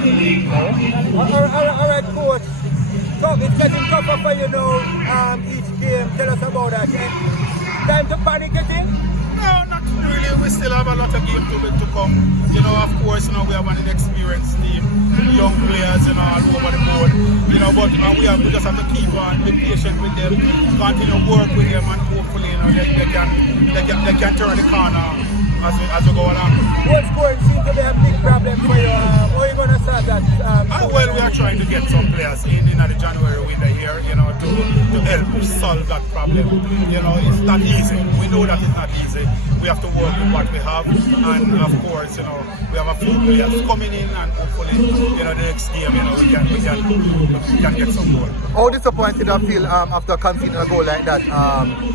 All right, coach. So it's getting tougher for you now. Each game. Tell us about that. Time to panic, you think? No, not really. We still have a lot of games to come. You know, of course, you know, we have an inexperienced team, young players, you know, all over the board. You know, but we just have to keep on, be patient with them, continue to work with them, and hopefully, you know, they can turn the corner as we go along. Goal scoring seems to be a big problem for you. How are you going to start that? Well, we are trying to get some players in the January window here, you know, to help solve that problem. You know, it's not easy. We know that it's not easy. We have to work with what we have, and of course, you know, we have a few players coming in, and hopefully, you know, the next game, you know, we can get some goal. How disappointed I feel after conceding a goal like that,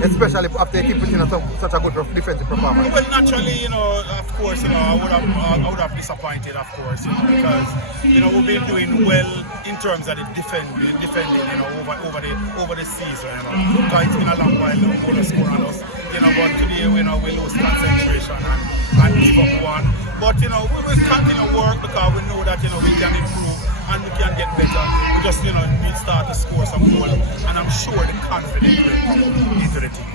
especially after you keep putting on such a good defensive performance? Well, naturally, you know, of course, you know, I would have disappointed, of course, you know, because you know we've been doing well in terms of the defending, you know, over the season, you know. Because it's been a long while, no goal score on us, you know. But today, you know, we lose concentration and give up one. But you know, we will continue to work because we know that you know we can improve and we can get better. We just you know need to start to score some goal, and I'm sure the confidence will come into the team.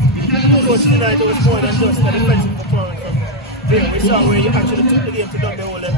Coach, tonight it was more than just a defensive performance from there. We saw where you actually took the game to Dunbeholden.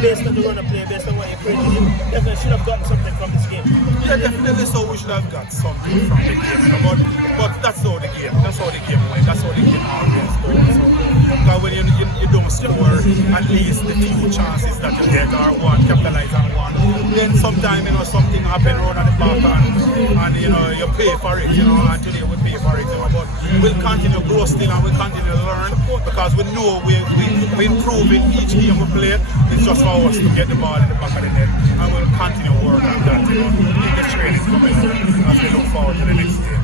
Based on the run of play, based on what you created, you definitely should have gotten something from this game. Yeah, definitely. So we should have got something from the game, you know. But that's how the game went. That's how the game always goes. So, because when you don't score, at least the few chances that you get are one, capitalize on one. Then sometimes you know something happen around at the back and you know you pay for it, you know. And today we pay for it, you know. But we'll continue to grow still and we'll continue to learn because we know we improve in each game we play. It's just for us to get the ball in the back of the net, and we'll continue to work on that, you know, in the training coming up as we look forward to the next game.